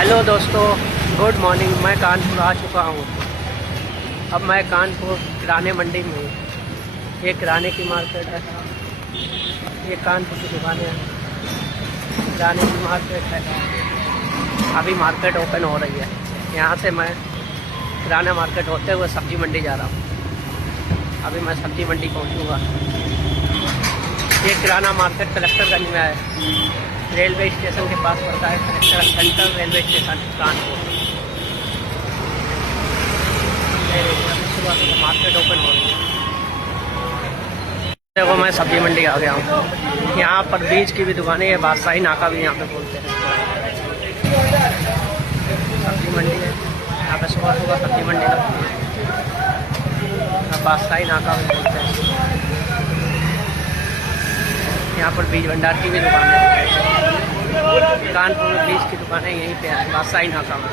Hello दोस्तों, good morning. मैं कानपुर आ चुका हूँ। अब मैं कानपुर किराने मंडी में हूँ। ये किराने की मार्केट है। ये कानपुर की दुकानें हैं, किराने की मार्केट है। अभी मार्केट ओपन हो रही है। यहाँ से मैं किराना मार्केट होते हुए सब्जी मंडी जा रहा हूँ। अभी मैं सब्जी मंडी पहुँचूँगा। ये किराना मार्केट कलेक्टरगंज में है। रेलवे स्टेशन के पास पड़ता है। Collector central railway station Kanpur. सुबह सुबह मार्केट ओपन हो रही है। देखो, मैं सब्जी मंडी आ गया हूँ। यहाँ पर बीज की भी दुकानें हैं। बादशाही नाका भी यहाँ पे बोलते हैं। सब्जी मंडी है यहाँ पे। सुबह सुबह सब्जी मंडी लगती है। बादशाही नाका भी बोलते हैं। यहाँ पर बीज भंडार की भी दुकान है। कानपुर में बीज की दुकानें यहीं पे है, बादशाही नाका में।